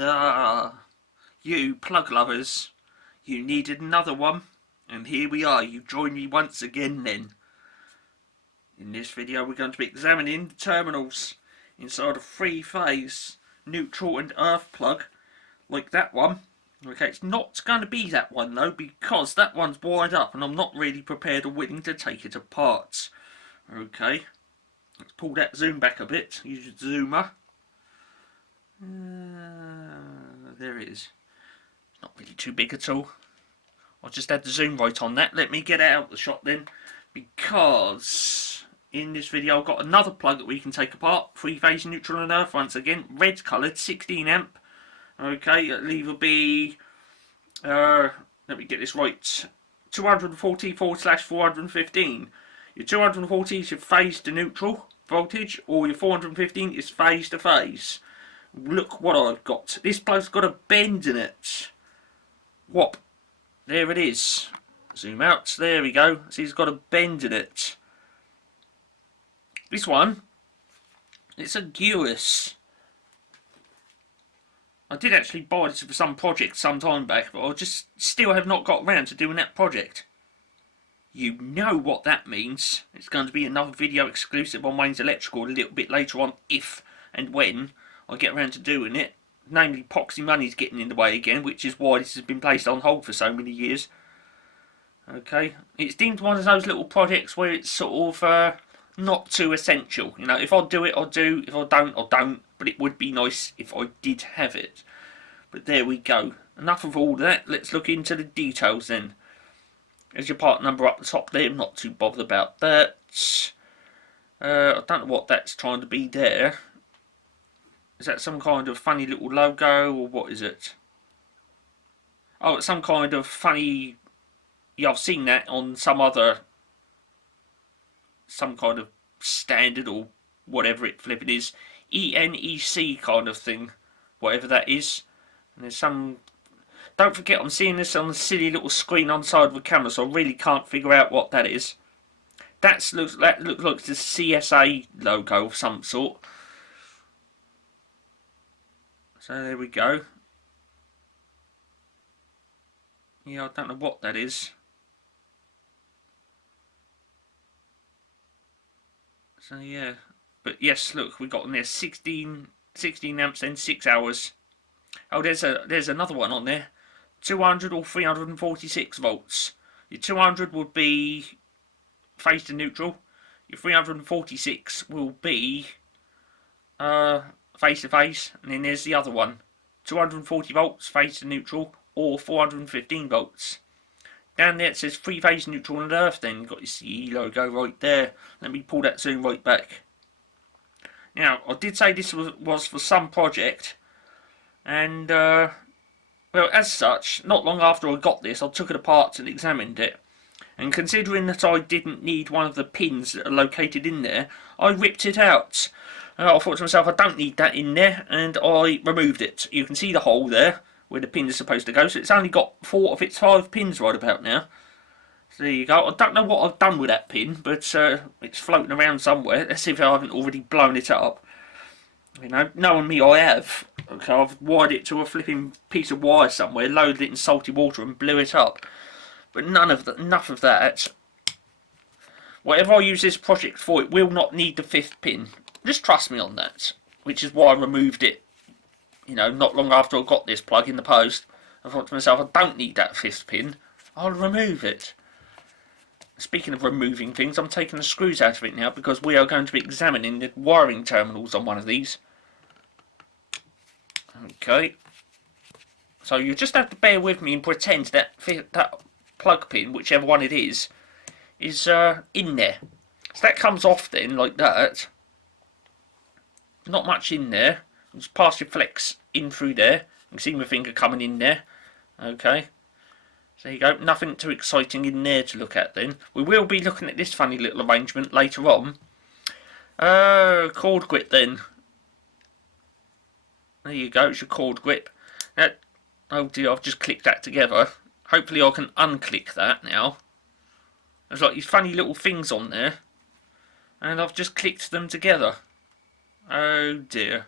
Ah, you plug lovers, you needed another one, and here we are. You join me once again then. In this video we're going to be examining the terminals inside a three-phase neutral and earth plug, like that one. Okay, it's not going to be that one though, because that one's wired up and I'm not really prepared or willing to take it apart. Okay, let's pull that zoom back a bit, use your zoomer. There it is. It's not really too big at all. I'll just add the zoom right on that. Let me get out of the shot then, because in this video I've got another plug that we can take apart. Three-phase neutral and earth once again. Red coloured, 16 amp. Okay, it'll either be, let me get this right, 240/415. Your 240 is your phase to neutral voltage, or your 415 is phase to phase. Look what I've got. This plug's got a bend in it. Whop. There it is. Zoom out. There we go. See, it's got a bend in it. This one, it's a Gewis. I did actually buy this for some project some time back, but I just still have not got around to doing that project. You know what that means. It's going to be another video exclusive on Wayne's Electrical a little bit later on, if and when I get around to doing it. Namely, Poxy Money's getting in the way again, which is why this has been placed on hold for so many years. Okay, it's deemed one of those little projects where it's sort of not too essential. You know, if I do it, I'll do. If I don't, I don't. But it would be nice if I did have it. But there we go. Enough of all that. Let's look into the details then. There's your part number up the top there. I'm not too bothered about that. I don't know what that's trying to be there. Is that some kind of funny little logo, or what is it? Oh, it's some kind of funny... Yeah, I've seen that on some other... some kind of standard, or whatever it flipping is. ENEC kind of thing. Whatever that is. And there's some... Don't forget, I'm seeing this on the silly little screen on the side of the camera, so I really can't figure out what that is. That looks like the CSA logo of some sort. So there we go. Yeah, I don't know what that is. So yeah, but yes, look, we got on there 16 amps and 6 hours. Oh, there's another one on there, 200 or 346 volts. Your 200 would be phase to neutral. Your 346 will be phase to phase, and then there's the other one, 240 volts phase to neutral, or 415 volts. Down there it says three-phase neutral and earth. Then you've got your CE logo right there. Let me pull that zoom right back. Now, I did say this was for some project, and well, as such, not long after I got this, I took it apart and examined it. And considering that I didn't need one of the pins that are located in there, I ripped it out. I thought to myself, I don't need that in there, and I removed it. You can see the hole there, where the pin is supposed to go, so it's only got 4 of its 5 pins right about now. So there you go. I don't know what I've done with that pin, but it's floating around somewhere. Let's see if I haven't already blown it up. You know, knowing me, I have. Okay, I've wired it to a flipping piece of wire somewhere, loaded it in salty water and blew it up. But enough of that. Whatever I use this project for, it will not need the 5th pin. Just trust me on that. Which is why I removed it, you know, not long after I got this plug in the post. I thought to myself, I don't need that 5th pin. I'll remove it. Speaking of removing things, I'm taking the screws out of it now, because we are going to be examining the wiring terminals on one of these. Okay. So you just have to bear with me and pretend that that plug pin, whichever one it is in there. So that comes off then, like that. Not much in there. Just pass your flex in through there. You can see my finger coming in there. Okay. So there you go. Nothing too exciting in there to look at then. We will be looking at this funny little arrangement later on. Cord grip then. There you go. It's your cord grip. Now, oh dear, I've just clicked that together. Hopefully I can unclick that now. There's like these funny little things on there. And I've just clicked them together. Oh dear.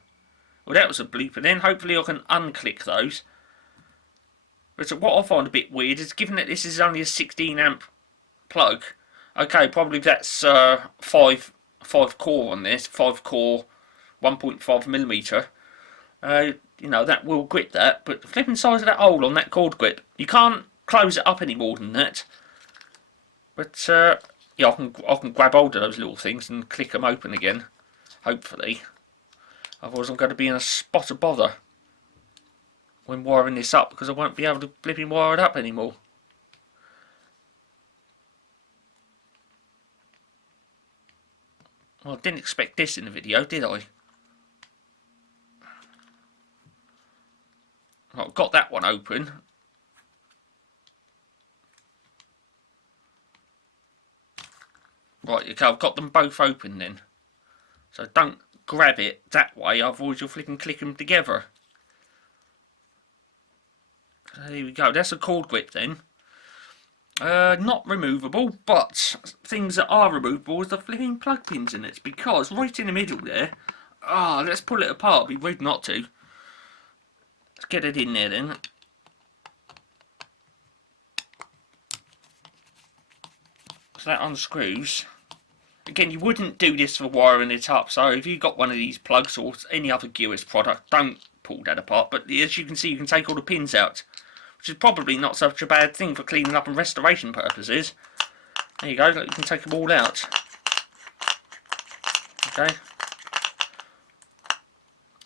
Well, that was a blooper then. Hopefully I can unclick those. But what I find a bit weird is, given that this is only a 16 amp plug, okay, probably that's 5 core on this, 5 core 1.5mm. You know, that will grip that, but the flipping size of that hole on that cord grip, you can't close it up any more than that. But yeah, I can grab hold of those little things and click them open again, hopefully. Otherwise I'm going to be in a spot of bother when wiring this up, because I won't be able to flipping wire it up anymore. Well, I didn't expect this in the video, did I? Well, I've got that one open. Right, okay, I've got them both open then. So don't grab it that way, otherwise you'll flipping click them together. So there we go, that's a cord grip then. Not removable, but things that are removable is the flipping plug pins in it, because right in the middle there, let's pull it apart, it'd be rude not to. Let's get it in there then. So that unscrews. Again, you wouldn't do this for wiring it up, so if you've got one of these plugs or any other Gear's product, don't pull that apart. But as you can see, you can take all the pins out, which is probably not such a bad thing for cleaning up and restoration purposes. There you go, you can take them all out. Okay.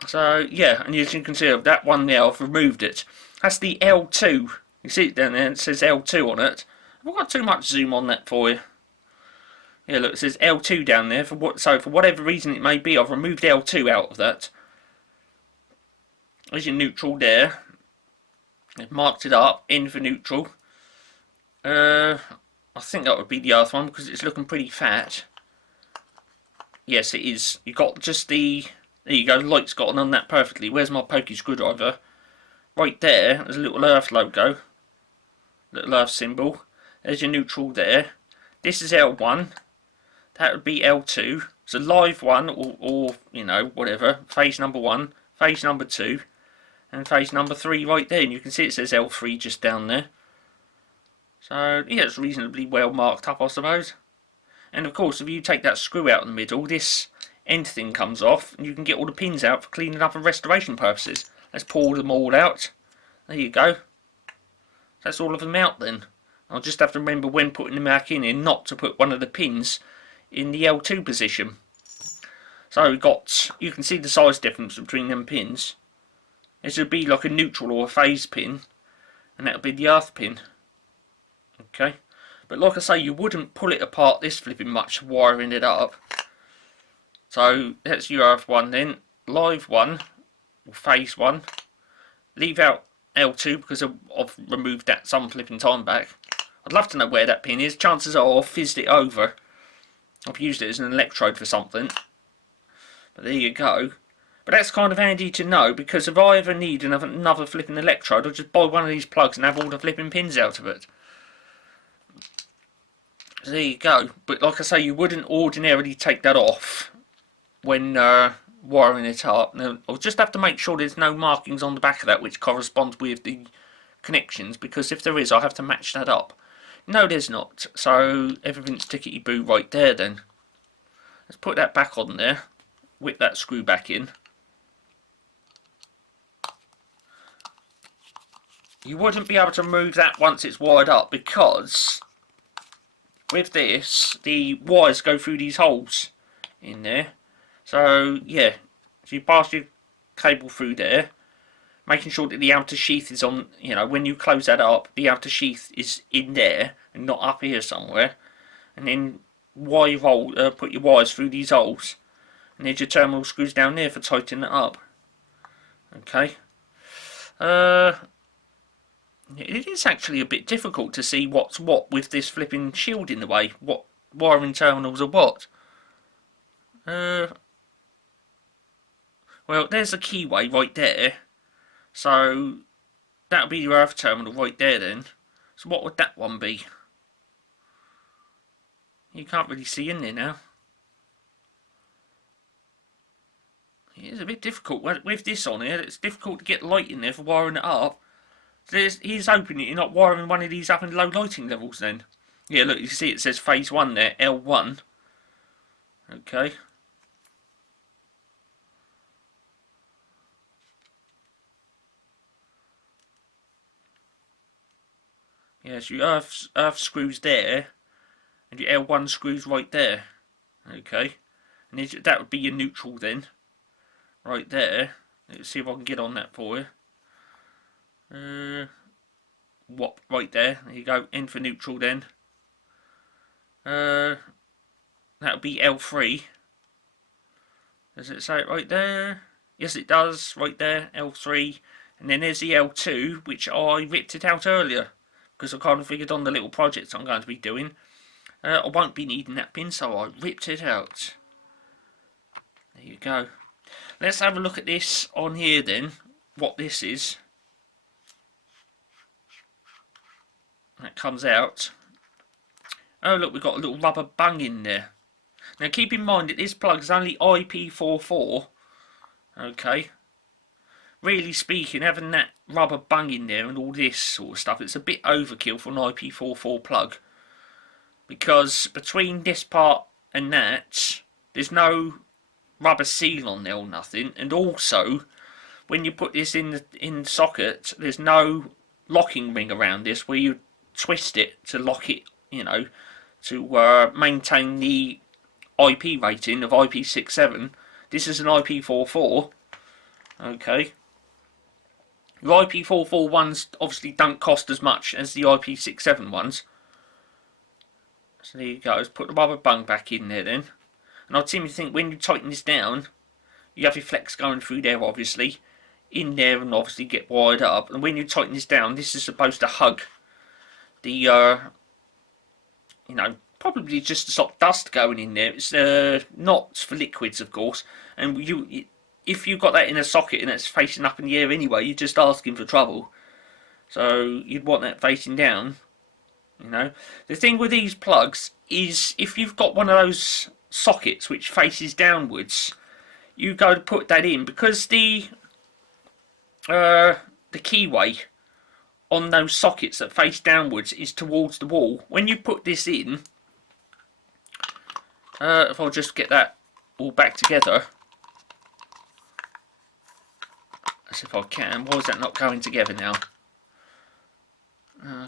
So, yeah, and as you can see, that one there, I've removed it. That's the L2. You see it down there, it says L2 on it. I've got too much zoom on that for you. Yeah, look, it says L2 down there. So for whatever reason it may be, I've removed L2 out of that. There's your neutral there. I've marked it up, N for neutral. I think that would be the other one because it's looking pretty fat. Yes, it is. You got just the... There you go, the light's gotten on that perfectly. Where's my pokey screwdriver? Right there, there's a little Earth logo. Little Earth symbol. There's your neutral there. This is L1. That would be L2. So live one, or you know, whatever. Phase number 1, phase number 2, and phase number 3 right there. And you can see it says L3 just down there. So yeah, it's reasonably well marked up, I suppose. And of course, if you take that screw out in the middle, this end thing comes off, and you can get all the pins out for cleaning up and restoration purposes. Let's pull them all out. There you go. That's all of them out then. I'll just have to remember when putting them back in here not to put one of the pins in the L2 position. So we've got, you can see the size difference between them pins. This would be like a neutral or a phase pin, and that would be the earth pin. Okay, but like I say, you wouldn't pull it apart this flipping much wiring it up. So that's your earth one then, live one, or phase one. Leave out L2 because I've removed that some flipping time back. I'd love to know where that pin is. Chances are I've fizzed it over. I've used it as an electrode for something. But there you go. But that's kind of handy to know, because if I ever need another flipping electrode, I'll just buy one of these plugs and have all the flipping pins out of it. So there you go. But like I say, you wouldn't ordinarily take that off when wiring it up. Now, I'll just have to make sure there's no markings on the back of that which corresponds with the connections, because if there is, I'll have to match that up. No, there's not. So everything's tickety-boo right there then. Let's put that back on there. Whip that screw back in. You wouldn't be able to move that once it's wired up, because with this, the wires go through these holes in there. So yeah, so you pass your cable through there, making sure that the outer sheath is on, you know, when you close that up, the outer sheath is in there and not up here somewhere. And then put your wires through these holes, and there's your terminal screws down there for tightening it up. Okay. It is actually a bit difficult to see what's what with this flipping shield in the way. What wiring terminals are what. Well, there's a keyway right there. So that'll be your earth terminal right there then. So what would that one be? You can't really see in there now. It is a bit difficult with this on here. It's difficult to get light in there for wiring it up. So he's hoping that you're not wiring one of these up in low lighting levels then. Yeah, look, you see it says phase 1 there, L1. Okay. Yes, your earth screws there, and your L1 screws right there. Okay. And that would be your neutral then. Right there. Let's see if I can get on that for you. What? Right there. There you go. N for neutral then. That would be L3. Does it say it right there? Yes, it does. Right there. L3. And then there's the L2, which I ripped it out earlier. Because I kind of figured on the little projects I'm going to be doing. I won't be needing that pin, so I ripped it out. There you go. Let's have a look at this on here then. What this is. That comes out. Oh look, we've got a little rubber bung in there. Now keep in mind that this plug is only IP44. Okay. Really speaking, having that rubber bung in there and all this sort of stuff, it's a bit overkill for an IP44 plug. Because between this part and that, there's no rubber seal on there or nothing. And also, when you put this in the socket, there's no locking ring around this where you twist it to lock it, you know, to maintain the IP rating of IP67. This is an IP44. Okay. The IP44 ones obviously don't cost as much as the IP67 ones. So there you go. Let's put the rubber bung back in there then. And I seem to think when you tighten this down, you have your flex going through there obviously. In there and obviously get wired up. And when you tighten this down, this is supposed to hug the, you know, probably just to stop dust going in there. It's not for liquids, of course. And if you've got that in a socket and it's facing up in the air anyway, you're just asking for trouble. So you'd want that facing down. You know, the thing with these plugs is if you've got one of those sockets which faces downwards, you go to put that in because the keyway on those sockets that face downwards is towards the wall. When you put this in, if I'll just get that all back together, as if I can. Why is that not going together now?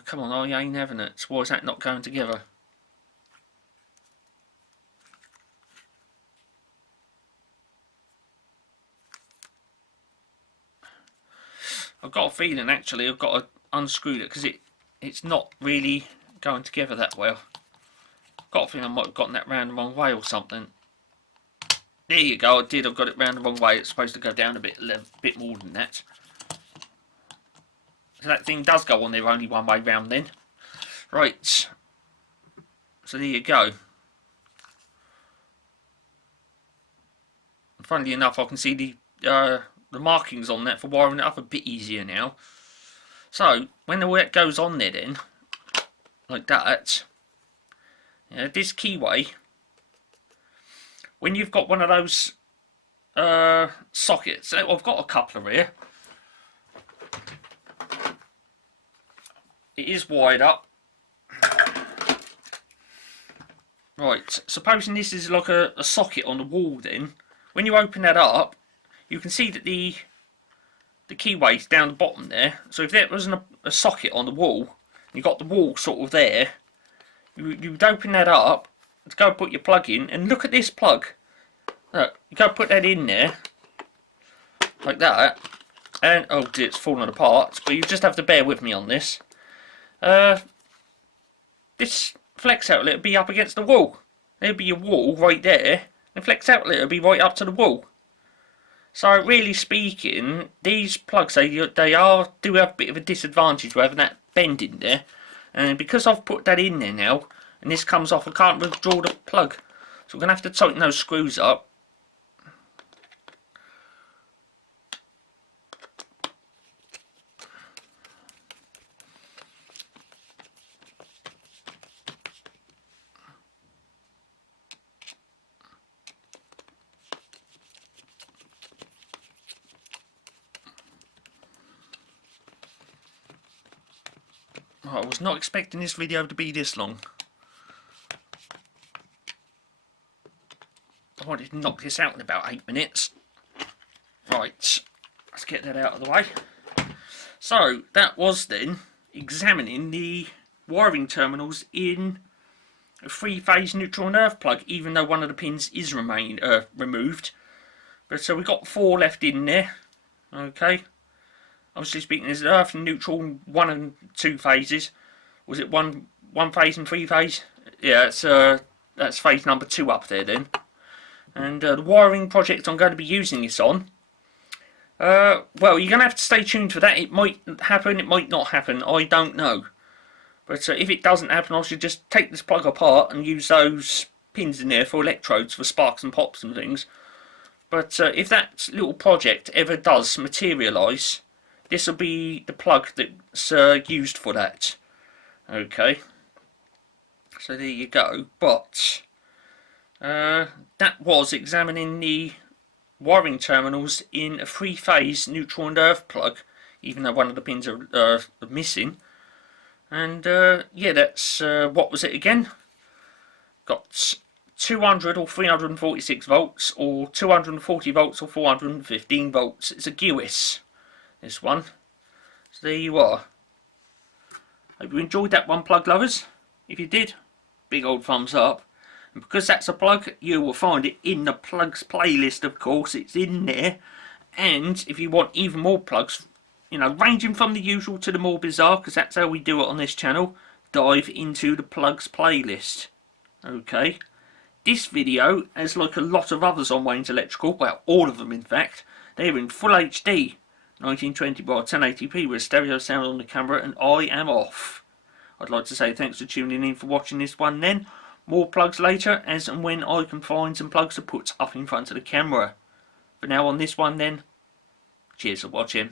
Come on, I ain't having it. Why is that not going together? I've got a feeling actually I've got to unscrew it because it's not really going together that well. I've got a feeling I might have gotten that round the wrong way or something. There you go, I've got it round the wrong way. It's supposed to go down a bit more than that. So that thing does go on there only one way round then. Right. So there you go. And funnily enough, I can see the markings on that for wiring it up a bit easier now. So when the work goes on there then, like that, this keyway, when you've got one of those sockets, I've got a couple of here. It is wired up. Right, supposing this is like a socket on the wall then, when you open that up, you can see that the keyway's down the bottom there. So if there wasn't a socket on the wall, you got the wall sort of there, you'd open that up to go put your plug in, and look at this plug. Look, you go put that in there, like that, and oh dear, it's falling apart, but you just have to bear with me on this. This flex outlet will be up against the wall. There'll be a wall right there, and flex outlet will be right up to the wall. So really speaking, these plugs do have a bit of a disadvantage with having that bend in there, and because I've put that in there now, and this comes off, I can't withdraw the plug, so we're gonna have to tighten those screws up. Right, I was not expecting this video to be this long. I wanted to knock this out in about 8 minutes. Right, let's get that out of the way. So, that was then examining the wiring terminals in a 3-phase neutral and earth plug, even though one of the pins is removed. But so we've got 4 left in there. Okay. Obviously speaking, there's earth and neutral 1 and 2 phases. Was it one phase and 3 phase? Yeah, that's phase number 2 up there then. And the wiring project I'm going to be using this on. Well, you're going to have to stay tuned for that. It might happen, it might not happen. I don't know. But if it doesn't happen, I should just take this plug apart and use those pins in there for electrodes for sparks and pops and things. But if that little project ever does materialise, this will be the plug that's used for that. Okay. So there you go. But that was examining the wiring terminals in a 3-phase neutral and earth plug, even though one of the pins are missing. And yeah, that's what was it again? Got 200 or 346 volts, or 240 volts or 415 volts. It's a GUIS, this one. So there you are. Hope you enjoyed that one, plug lovers. If you did, big old thumbs up. And because that's a plug, you will find it in the plugs playlist, of course. It's in there. And if you want even more plugs, you know, ranging from the usual to the more bizarre, because that's how we do it on this channel, dive into the plugs playlist. Okay. This video, as like a lot of others on Wayne's Electrical, well, all of them in fact, they're in full HD, 1920 by 1080p with stereo sound on the camera, and I am off. I'd like to say thanks for tuning in for watching this one then. More plugs later, as and when I can find some plugs to put up in front of the camera. For now on this one then, cheers for watching.